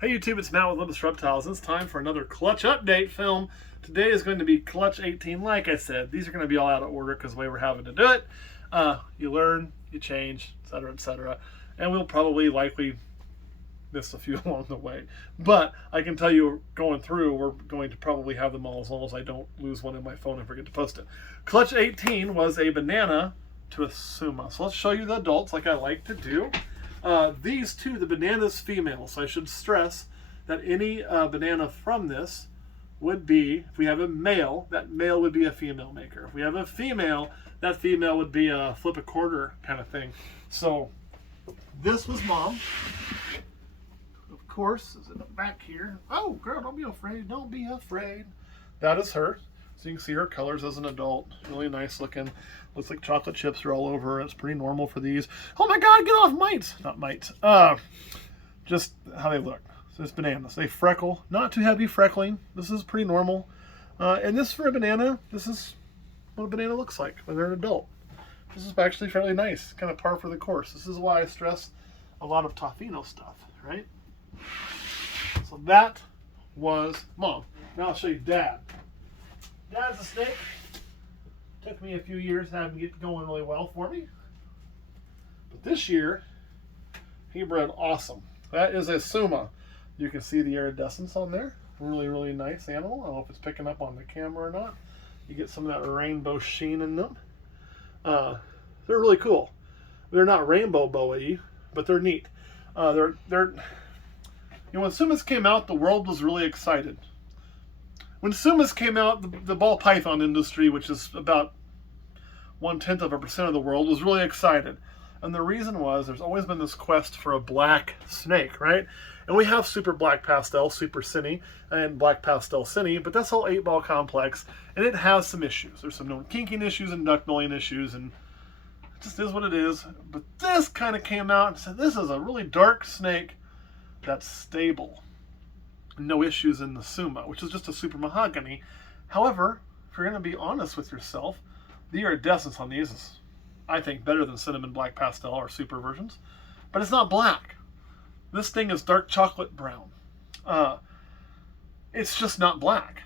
Hey YouTube, it's Matt with Littlest Reptiles. It's time for another Clutch Update film. Today is going to be Clutch 18. Like I said, these are going to be all out of order because the way we're having to do it. You learn, you change, etc., etc. And we'll probably likely miss a few along the way. But I can tell you, going through, we're going to probably have them all as long as I don't lose one in my phone and forget to post it. Clutch 18 was a banana to a suma. So let's show you the adults like I like to do. These two, the banana's female, so I should stress that any banana from this would be, if we have a male, that male would be a female maker. If we have a female, that female would be a flip a quarter kind of thing. So this was mom. Of course, is in the back here. Oh, girl, don't be afraid. Don't be afraid. That is her. So you can see her colors as an adult. Really nice looking. Looks like chocolate chips are all over her. It's pretty normal for these. Oh my God, get off mites. Not mites. Just how they look. So it's bananas. They freckle. Not too heavy freckling. This is pretty normal. And this for a banana, this is what a banana looks like when they're an adult. This is actually fairly nice. Kind of par for the course. This is why I stress a lot of Tofino stuff, right? So that was mom. Now I'll show you dad. Dad's a snake. Took me a few years to have him get going really well for me. But this year, he bred awesome. That is a suma. You can see the iridescence on there. Really, really nice animal. I don't know if it's picking up on the camera or not. You get some of that rainbow sheen in them. They're really cool. They're not rainbow boa-y, but they're neat. You know, when sumas came out, the world was really excited. When sumas came out, the ball python industry, which is about 0.1% of the world, was really excited. And the reason was there's always been this quest for a black snake, right? And we have super black pastel, super cine, and black pastel cine, but that's all 8-ball complex, and it has some issues. There's some known kinking issues and duck nulling issues, and it just is what it is. But this kind of came out and said, this is a really dark snake that's stable. No issues in the suma, which is just a super mahogany. However, if you're going to be honest with yourself, the iridescence on these is, I think, better than cinnamon black pastel or super versions. But it's not black. This thing is dark chocolate brown. It's just not black.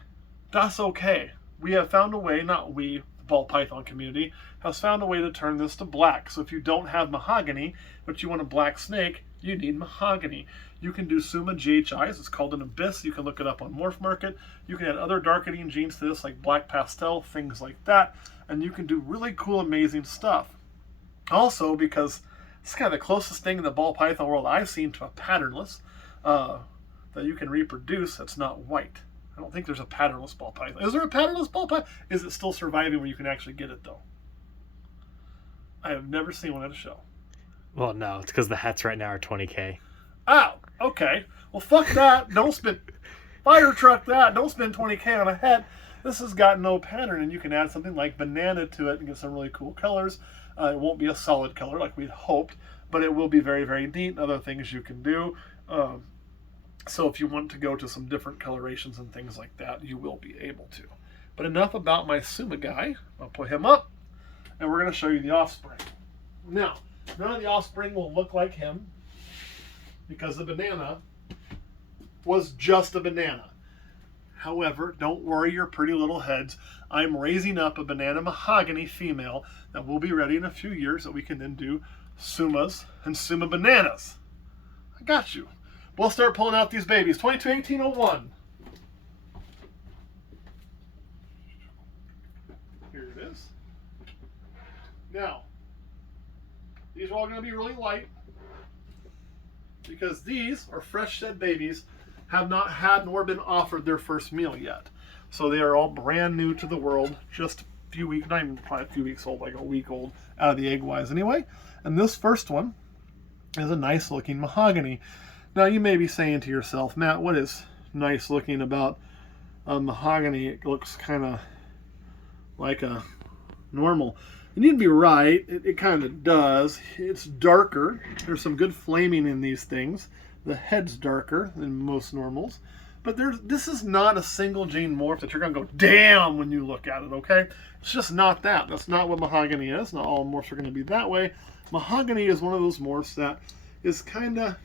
That's okay. We have found a way, not we, the ball python community, has found a way to turn this to black. So if you don't have mahogany, but you want a black snake, you need mahogany. You can do Suma GHIs. It's called an abyss. You can look it up on Morph Market. You can add other darkening genes to this, like black pastel, things like that. And you can do really cool, amazing stuff. Also, because it's kind of the closest thing in the ball python world I've seen to a patternless that you can reproduce that's not white. I don't think there's a patternless ball python. Is there a patternless ball python? Is it still surviving where you can actually get it, though? I have never seen one at a show. Well, no, it's because the hats right now are $20K. Oh, okay. Well, fuck that. Don't spend fire truck that. Don't spend $20K on a hat. This has got no pattern, and you can add something like banana to it and get some really cool colors. It won't be a solid color like we'd hoped, but it will be very, very neat. Other things you can do. So if you want to go to some different colorations and things like that, you will be able to. But enough about my suma guy. I'll put him up, and we're going to show you the offspring. Now, none of the offspring will look like him, because the banana was just a banana. However, don't worry your pretty little heads. I'm raising up a banana mahogany female that will be ready in a few years that we can then do sumas and suma bananas. I got you. We'll start pulling out these babies. 221801. Here it is. Now, these are all going to be really light, because these are fresh shed babies, have not had nor been offered their first meal yet. So they are all brand new to the world, just a few weeks, not even probably a few weeks old, like a week old out of the egg wise anyway. And this first one is a nice looking mahogany. Now you may be saying to yourself, Matt, what is nice looking about mahogany? It looks kind of like a normal. You need to be right. It kind of does. It's darker. There's some good flaming in these things. The head's darker than most normals. But this is not a single gene morph that you're going to go, damn, when you look at it, okay? It's just not that. That's not what mahogany is. Not all morphs are going to be that way. Mahogany is one of those morphs that is kind of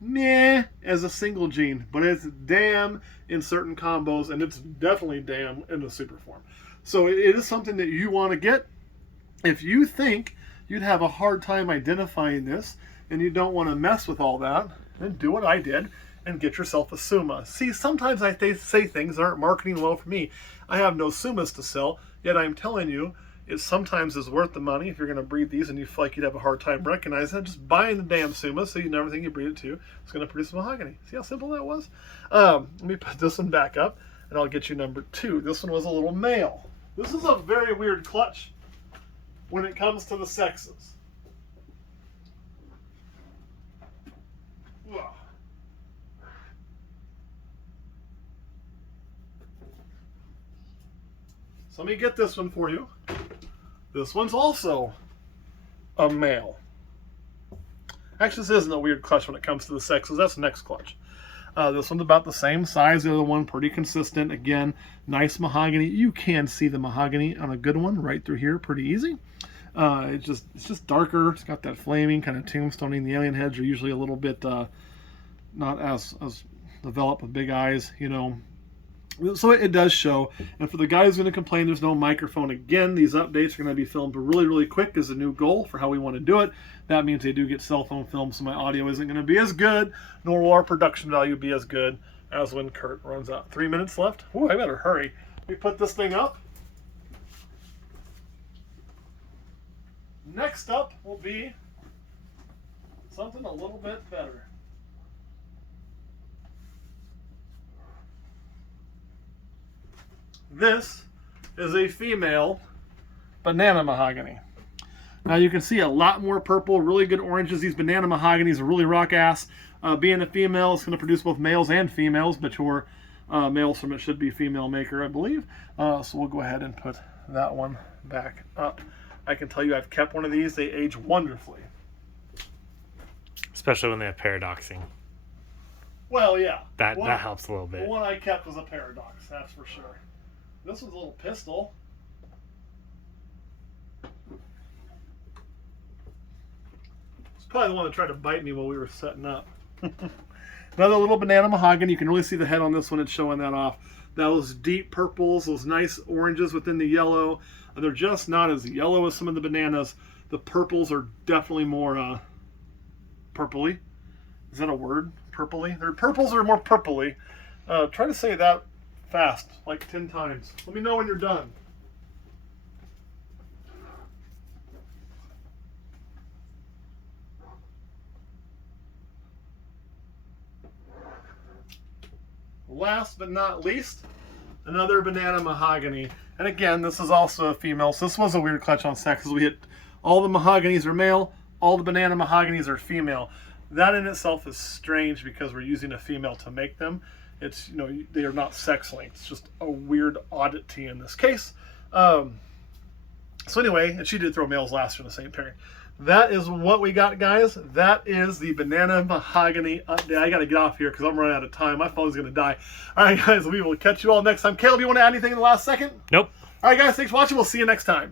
meh as a single gene, but it's damn in certain combos, and it's definitely damn in the super form. So it is something that you want to get. If you think you'd have a hard time identifying this and you don't want to mess with all that, then do what I did and get yourself a Suma. See, sometimes I say things that aren't marketing well for me. I have no Sumas to sell, yet I'm telling you it sometimes is worth the money if you're going to breed these and you feel like you'd have a hard time recognizing it. Just buying the damn Suma so you never think you breed it to. It's going to produce mahogany. See how simple that was? Let me put this one back up and I'll get you number 2. This one was a little male. This is a very weird clutch when it comes to the sexes. Ugh. So let me get this one for you. This one's also a male. Actually, this isn't a weird clutch when it comes to the sexes. That's the next clutch. This one's about the same size. The other one, pretty consistent. Again, nice mahogany. You can see the mahogany on a good one right through here pretty easy. It's just darker. It's got that flaming kind of tombstoning. The alien heads are usually a little bit not as developed with big eyes, you know. So it does show. And for the guy who's going to complain there's no microphone, again, these updates are going to be filmed really, really quick is a new goal for how we want to do it. That means they do get cell phone film, so my audio isn't going to be as good, nor will our production value be as good as when Kurt runs out. 3 minutes left. Ooh, I better hurry. We put this thing up. Next up will be something a little bit better. This is a female banana mahogany. Now you can see a lot more purple, really good oranges. These banana mahoganies are really rock ass. Being a female, it's going to produce both males and females, but your males from it should be female maker, I believe. So we'll go ahead and put that one back up. I can tell you I've kept one of these. They age wonderfully. Especially when they have paradoxing. Well, yeah. That helps a little bit. The one I kept was a paradox, that's for sure. This one's a little pistol. It's probably the one that tried to bite me while we were setting up. Another little banana mahogany. You can really see the head on this one. It's showing that off. Those deep purples, those nice oranges within the yellow. They're just not as yellow as some of the bananas. The purples are definitely more purpley. Is that a word? Purpley? Their purples are more purpley. Try to say that fast, like 10 times. Let me know when you're done. Last but not least, another banana mahogany. And again, this is also a female. So this was a weird clutch on sexes. We hit all the mahoganies are male, all the banana mahoganies are female. That in itself is strange because we're using a female to make them. It's, you know, they are not sex linked. It's just a weird oddity in this case. So anyway, and she did throw males last year in the same pairing. That is what we got, guys. That is the banana mahogany update. I got to get off here because I'm running out of time. My phone's going to die. All right, guys, we will catch you all next time. Caleb, you want to add anything in the last second? Nope. All right, guys, thanks for watching. We'll see you next time.